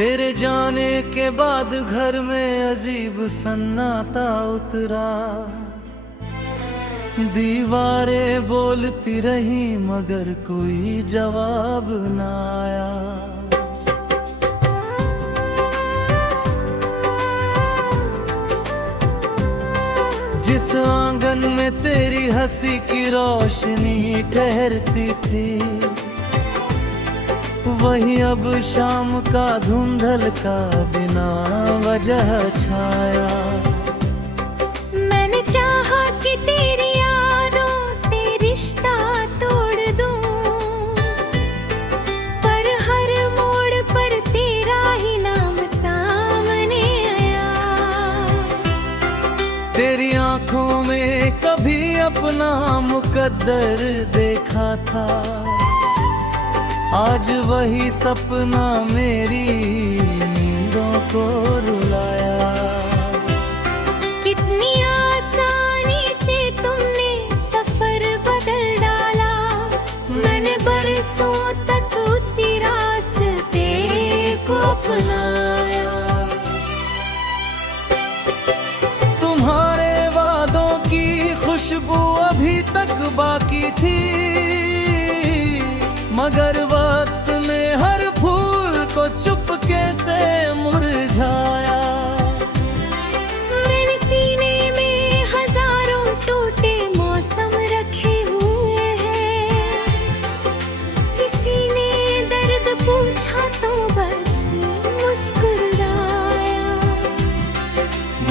तेरे जाने के बाद घर में अजीब सन्नाटा उतरा। दीवारें बोलती रही मगर कोई जवाब न आया। जिस आंगन में तेरी हंसी की रोशनी ठहरती थी, वही अब शाम का धुंधल का बिना वजह छाया। मैंने चाहा कि तेरी यादों से रिश्ता तोड़ दूं, पर हर मोड़ पर तेरा ही नाम सामने आया। तेरी आंखों में कभी अपना मुकद्दर देखा था, आज वही सपना मेरी नींदों को रुलाया। कितनी आसानी से तुमने सफर बदल डाला, मैंने बरसों तक उसी रास्ते को अपनाया। तुम्हारे वादों की खुशबू अभी तक बाकी थी, मगर वक्त ने हर फूल को चुपके से मुरझाया। मेरे सीने में हजारों टूटे मौसम रखे हुए हैं, किसी ने दर्द पूछा तो बस मुस्कुराया।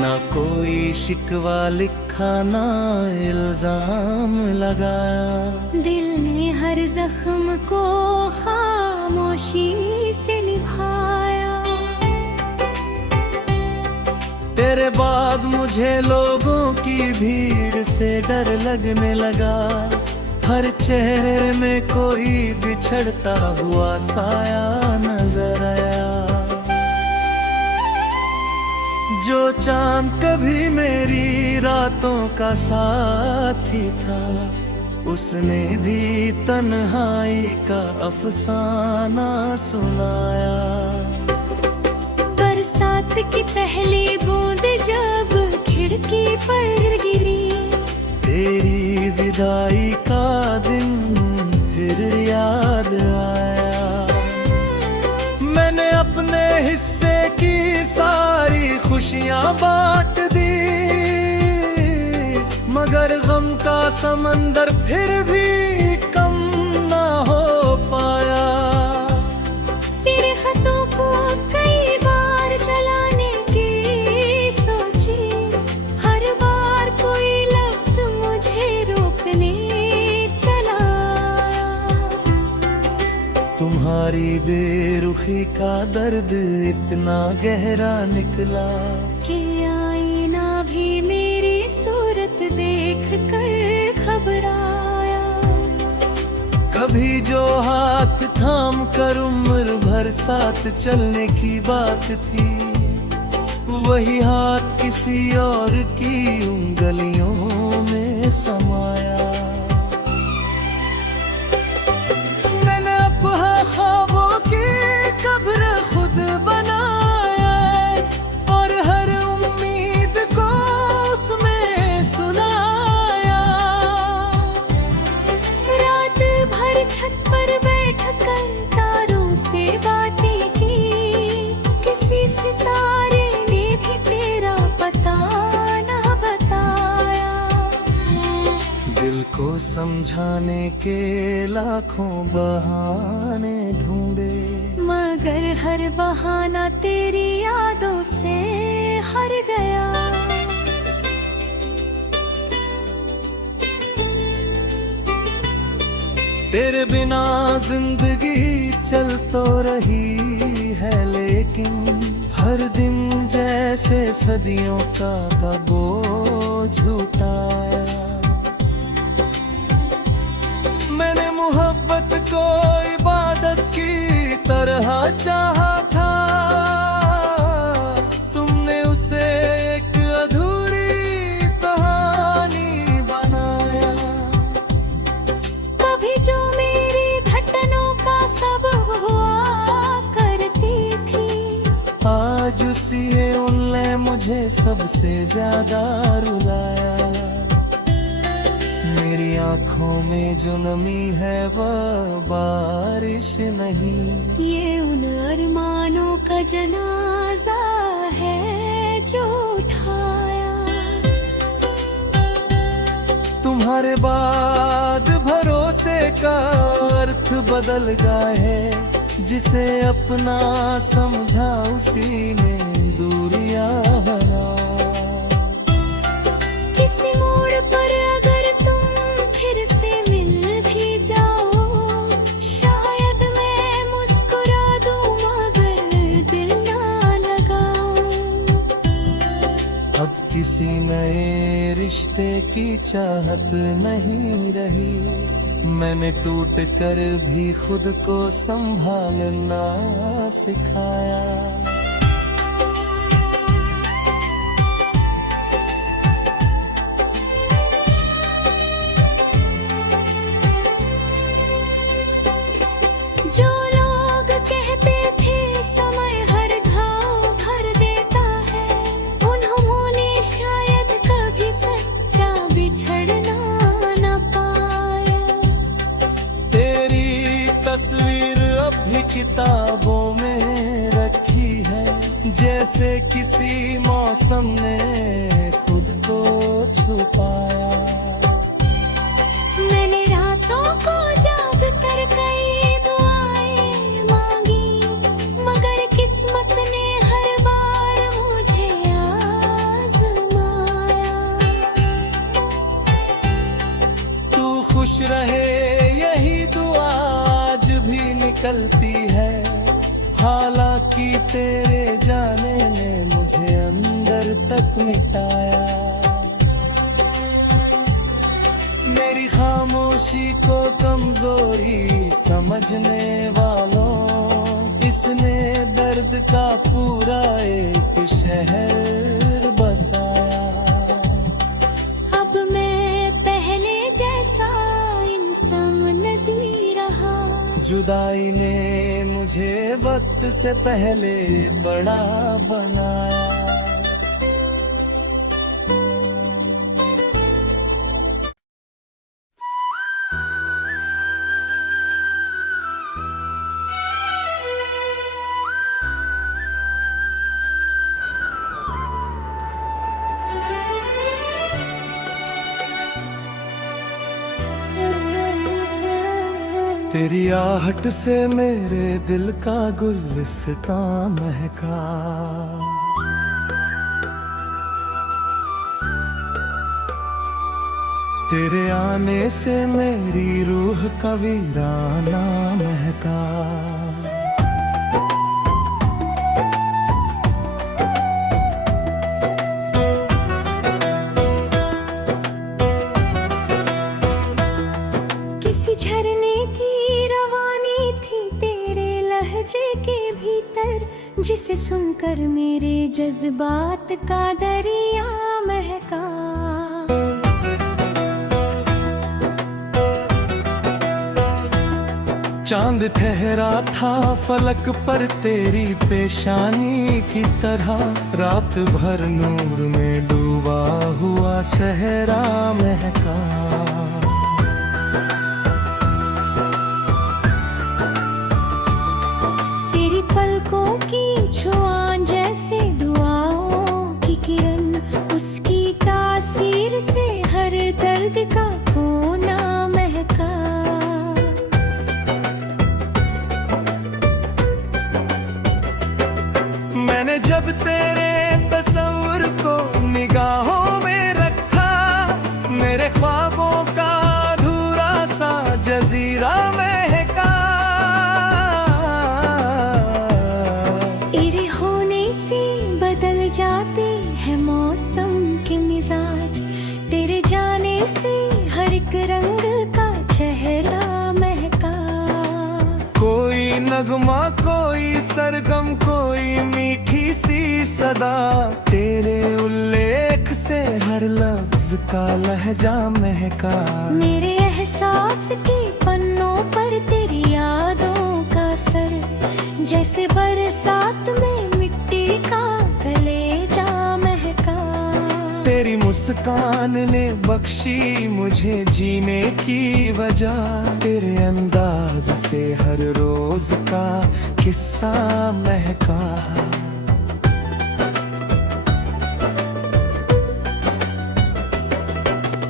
ना कोई शिकवा लिखा ना इल्जाम लगाया, दिल ने हर जख्म को खामोशी से निभाया। तेरे बाद मुझे लोगों की भीड़ से डर लगने लगा, हर चेहरे में कोई बिछड़ता हुआ साया नजर आया। जो चांद कभी मेरी रातों का साथी था, उसने भी तन्हाई का अफसाना सुनाया। बरसात की पहली बूंद जब खिड़की पर गिरी, तेरी विदाई का दिन फिर याद आया। मैंने अपने हिस्से की सारी खुशियां बांट दी, मगर गम का समंदर फिर भी कम ना हो पाया। तेरे खतों को कई बार चलाने की सोची, हर बार कोई लफ्ज मुझे रोकने चला। तुम्हारी बेरुखी का दर्द इतना गहरा निकला कि आईना भी मेरी सूरत देख कर घबराया। कभी जो हाथ थाम कर उम्र भर साथ चलने की बात थी, वही हाथ किसी और की उंगलियों में समाया। मैंने अपना ख्वाबों की कब्र खुद बनाया, और हर उम्मीद को उसमें सुलाया। रात भर छत पर बैठकर तारों से बातें की, किसी सितारे ने भी तेरा पता ना बताया। दिल को समझाने के लाखों बहाने ढूंढे, मगर हर बहाना तेरी यादों से हार गया। तेरे बिना जिंदगी चल तो रही है, लेकिन हर दिन जैसे सदियों का बोझ उठाया। मैंने मोहब्बत को इबादत की तरह चाहा था, तुमने उसे एक अधूरी कहानी बनाया। कभी जो मेरी धड़कनों का सबब हुआ करती थी, से ज्यादा रुलाया। मेरी आंखों में जो नमी है वह बारिश नहीं, ये उन अरमानों का जनाजा है जो उठाया। तुम्हारे बाद भरोसे का अर्थ बदल गया है, जिसे अपना समझा उसी ने दूरियां बना। किसी मोड़ पर अगर तुम फिर से मिल भी जाओ, शायद मैं मुस्कुरा दूं मगर दिल ना लगाऊं। अब किसी नए रिश्ते की चाहत नहीं रही, मैंने टूट कर भी खुद को संभालना सिखाया। जो लोग कहते थे समय हर घाव भर देता है, उन्होंने शायद कभी सच्चा बिछड़ना न पाया। तेरी तस्वीर अब भी किताबों में रखी है, जैसे किसी मौसम ने खुद को छुपाया। मैंने रातों को जाग कर कई दुआएं मांगी, मगर किस्मत ने हर बार मुझे आजमाया। तू खुश रहे यही दुआ आज भी निकलती है, हालांकि तेरे जाने ने मुझे अंदर तक मिटाया। मेरी खामोशी को कमजोरी समझने वालों, इसने दर्द का पूरा एक शहर बसाया। अब मैं पहले जैसा इंसान नहीं रहा, जुदाई ने मुझे वक्त से पहले बड़ा बनाया। तेरी आहट से मेरे दिल का गुलिस्तां महका, तेरे आने से मेरी रूह का वीराना महका। किसी झरने की रवानी थी तेरे लहजे के भीतर, जिसे सुनकर मेरे जज्बात का दरिया महका। चांद ठहरा था फलक पर तेरी पेशानी की तरह, रात भर नूर में डूबा हुआ सहरा महका। तेरी पलकों की छुआ जैसे दुआओं की किरण, उसकी तासीर से हर दर्द का कोना महका। मैंने जब तेरे तस्वीर को निगाहों में रखा, मेरे ख्वाबों का अधूरा सा जजीरा महका। तेरे होने से बदल जाते हैं मौसम के मिजाज, तेरे जाने से हर एक रंग का चेहरा महका। कोई नगमा कोई सरगम कोई मीठी सी सदा, तेरे उल्लेख से हर लफ्ज का लहजा महका। मेरे एहसास के पन्नों पर तेरी यादों का सर, जैसे बरसात में मिट्टी का कलेजा महका। तेरी मुस्कान ने बख्शी मुझे जीने की वजह, तेरे अंदाज से हर रोज का किस्सा महका।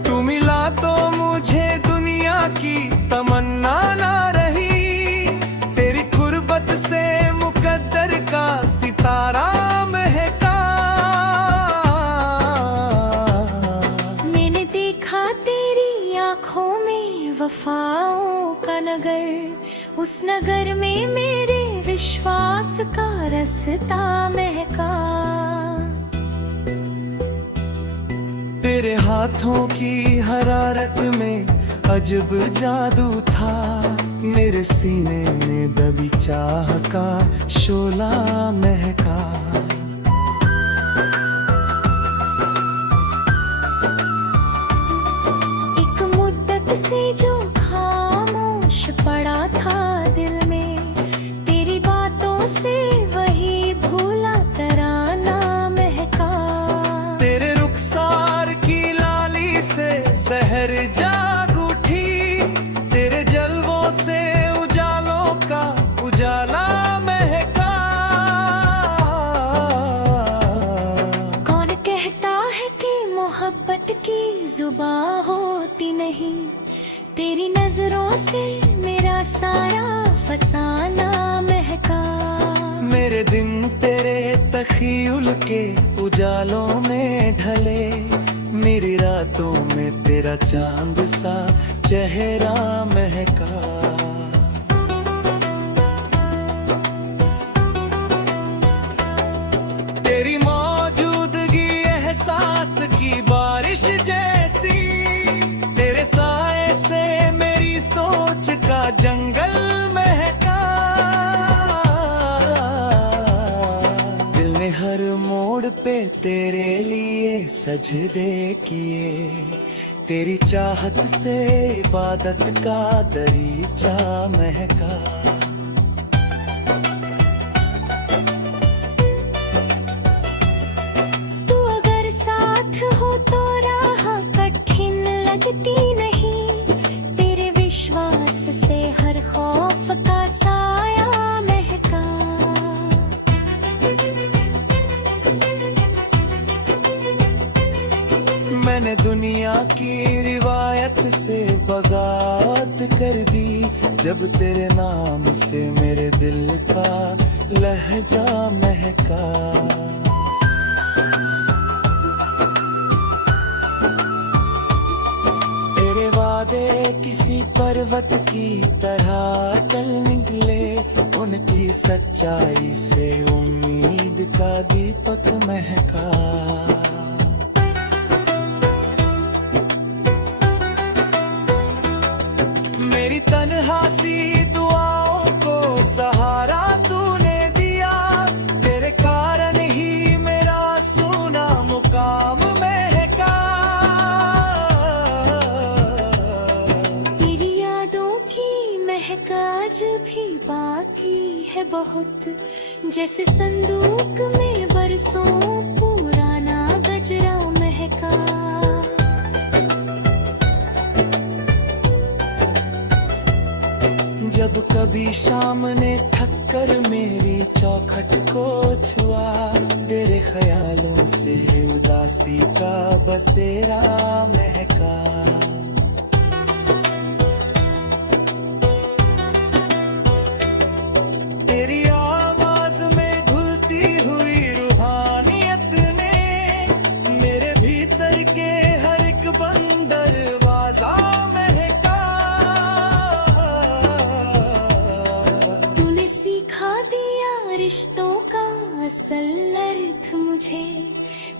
तू मिला तो मुझे दुनिया की तमन्ना ना रही, तेरी कुर्बत से मुकद्दर का सितारा महका। तेरी आँखों में वफाओं का नगर, उस नगर में मेरे विश्वास का रास्ता महका। तेरे हाथों की हरारत में अजब जादू था, मेरे सीने में दबी चाह का शोला महका। से जो खामोश पड़ा था दिल में, तेरी बातों से वही भूला तराना महका। तेरे रुखसार की लाली से सहर जाग उठी, तेरे जलवों से उजालों का उजाला महका। कौन कहता है कि मोहब्बत की जुबां होती नहीं, तेरी नजरों से मेरा सारा फसाना महका। मेरे दिन तेरे तखीयुल के उजालों में ढले, मेरी रातों में तेरा चांद सा चेहरा महका। तेरी मौजूदगी एहसास की बारिश जैसी, तेरे साए से मेरी सोच का जंगल महका। दिल ने हर मोड़ पे तेरे लिए सजदे किए, तेरी चाहत से इबादत का दरीचा महका। तू अगर साथ हो तो राह कठिन लगती नहीं, तेरे विश्वास से हर खौफ का साया महका। मैंने दुनिया की रिवायत से बगावत कर दी, जब तेरे नाम से मेरे दिल का लहजा महका। तेरे वादे किसी पर्वत की तरह टल निकले, उनकी सच्चाई से उम्मीद का दीपक महका। मेरी तन्हासी दुआओं को सहारा तूने दिया, तेरे कारण ही मेरा सोना मुकाम महका। तेरी यादों की महक आज भी बाकी है बहुत, जैसे संदूक में बरसों पुराना गजरा महका। जब कभी शाम ने थककर मेरी चौखट को छुआ, तेरे ख्यालों से उदासी का बसेरा महका। तेरी आवाज में घुलती हुई रूहानियत ने मेरे भीतर के हर एक बंद दरवाजा महका। तूने सिखा दिया रिश्तों का असल अर्थ मुझे,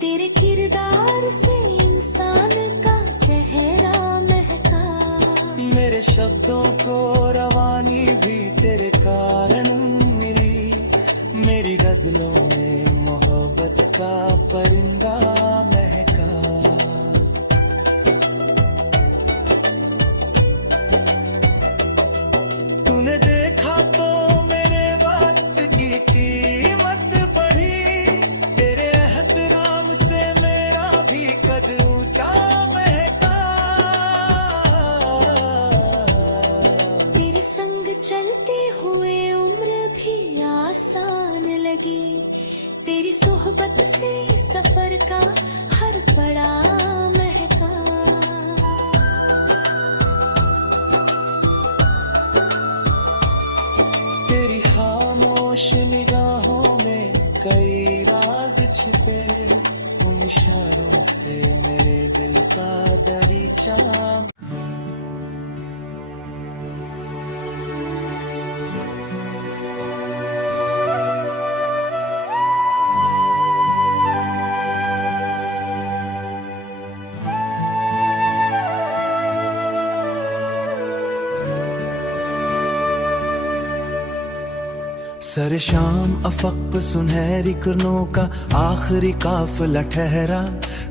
तेरे किरदार से इंसान का चेहरा महका। मेरे शब्दों को रवानी भी तेरे कारण मिली, मेरी गजलों में मोहब्बत का परिंदा महका। तूने देखा तो मेरे वक्त की कीमत बढ़ी, तेरे एहतराम से मेरा भी खामोश निगाहों में कई राज छिपे, उन इशारों से मेरे दिल का दरीचा। सर शाम अफक पे सुनहरी किरणों का आखिरी काफिला ठहरा,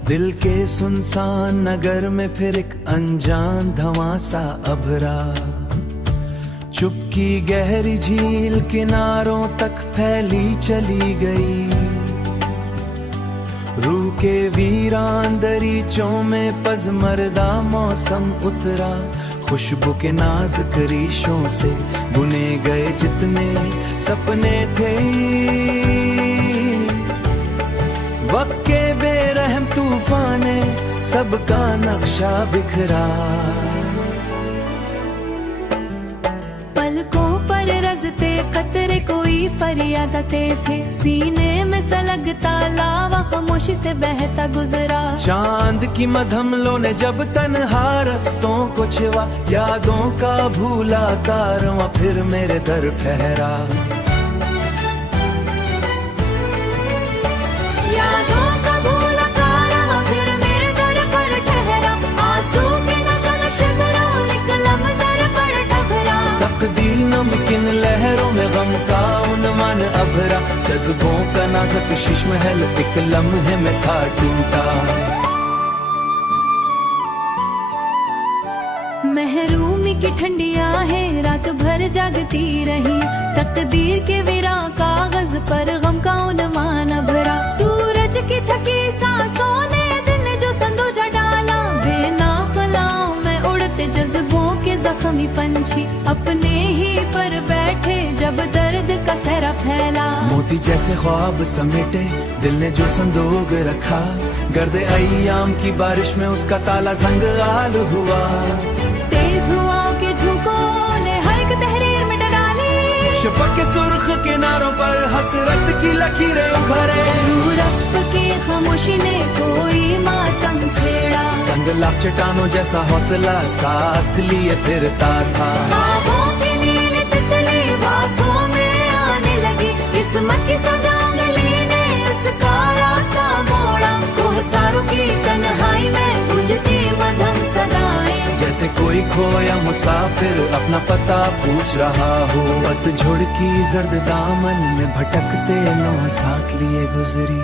दिल के सुनसान नगर में फिर एक अनजान धमासा अभरा। चुपकी गहरी झील किनारों तक फैली चली गई, रूह के वीरान दरीचों में पजमरदा मौसम उतरा। खुशबू के नाजुक रेशों से बुने गए जितने सपने थे, वक्त के बेरहम तूफाने सबका नक्शा बिखरा। पलकों पर रजते कतरे कोई फरियादते थे, सीने में सलगता लावा खामोशी से बहता गुजरा। चांद की मधमलों ने जब तन्हा रस्तों को छिवा, यादों का भूला कारवां फिर मेरे दर ठहरा। यादों का भूला कारवां फिर मेरे दर पर ठहरा, आंसू के नजर शिमरों निकलम दर पर ठहरा। तकदीर नमकीन लहरों में गम का उन्मान अभरा, जज्बों का नाजुक शीशमहल एक लम्हे में था टूटा। महरूमी की ठंडी आहें रात भर जागती रही, तकदीर के विरा कागज पर गम का उन्मान अभरा। सूरज की थकी सांसों ने दिन जो संदूजा डाला, बेनाखलाओं में उड़ते जज्बों के जख्मी पंछी अपने ही पर बैठे जब दर्द का सहरा फैला। मोती जैसे ख्वाब समेटे दिल ने जो संदोग रखा, गर्दे अय्याम की बारिश में उसका ताला जंग आलूद हुआ। तेज हुआओं के झोंकों ने हर एक तहरीर में डाली, शफक के सुर्ख किनारों पर हसरत की लकीरें उभरे। यूरोप की खामोशी ने कोई मातम छेड़ा, संग लाख चट्टानों जैसा हौसला साथ लिए फिरता था। ख्वाबों की नीली तितली बातों में आने लगी, किस्मत की सौदांगली ने उसका रास्ता मोड़ा। कोहसारों की तन्हाई में गूंजती मधम सदाएं, जैसे कोई खोया मुसाफिर अपना पता पूछ रहा हो। पतझड़ की जर्द दामन में भटकते नौ साथ लिए गुजरी।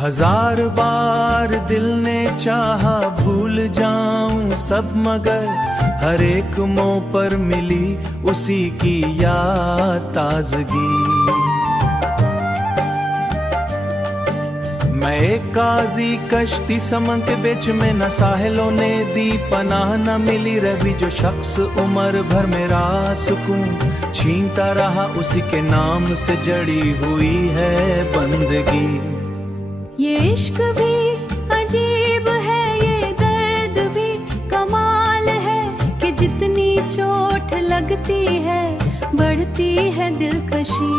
हजार बार दिल ने चाहा भूल जाऊं सब, मगर हर एक मोह पर मिली उसी की याद ताजगी। मैं एक काजी कश्ती समन के बीच में न साहिलों ने दी पनाह, न मिली रवि जो शख्स उम्र भर मेरा सुकून छीनता रहा, उसी के नाम से जड़ी हुई है बंदगी। ये इश्क भी अजीब है, ये दर्द भी कमाल है, कि जितनी चोट लगती है बढ़ती है दिलकशी।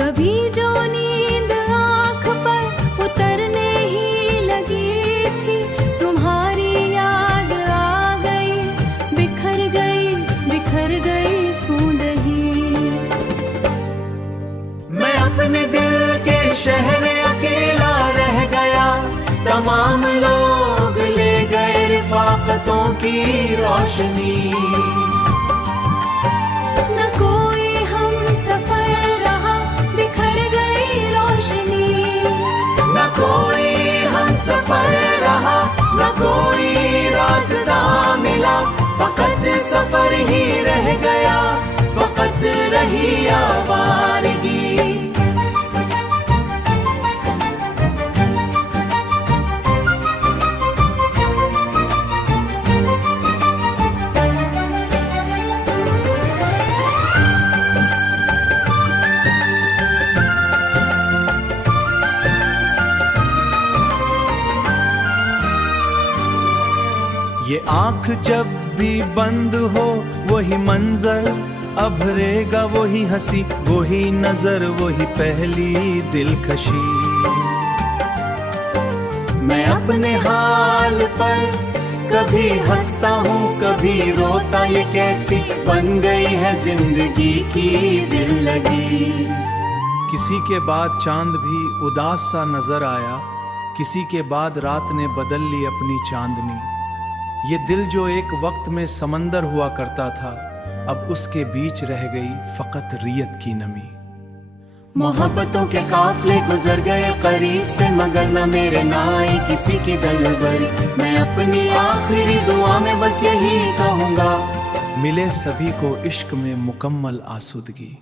कभी जो नींद आँख पर उतरने ही लगी थी, तुम्हारी याद आ गई, बिखर गई बिखर गई बूंदही। मैं अपने दिल के शहर अकेला रह गया, तमाम लोग ले गए रिफाकतों की रोशनी। न कोई हम सफर रहा, बिखर गई रोशनी। न कोई हम सफर रहा, न कोई रास्ता मिला, फकत सफर ही रह गया, फकत रही आवारगी। ये आंख जब भी बंद हो वही मंजर, अभरेगा वही हंसी, वही नजर, वही पहली दिलकशी। मैं अपने हाल पर कभी हंसता हूँ कभी रोता, ये कैसी बन गई है जिंदगी की दिल लगी। किसी के बाद चांद भी उदास सा नजर आया, किसी के बाद रात ने बदल ली अपनी चांदनी। ये दिल जो एक वक्त में समंदर हुआ करता था, अब उसके बीच रह गई फकत रियत की नमी। मोहब्बतों के काफले गुजर गए करीब से, मगर न मेरे ना आई किसी की दिलबरी। मैं अपनी आखिरी दुआ में बस यही कहूँगा, मिले सभी को इश्क में मुकम्मल आसूदगी।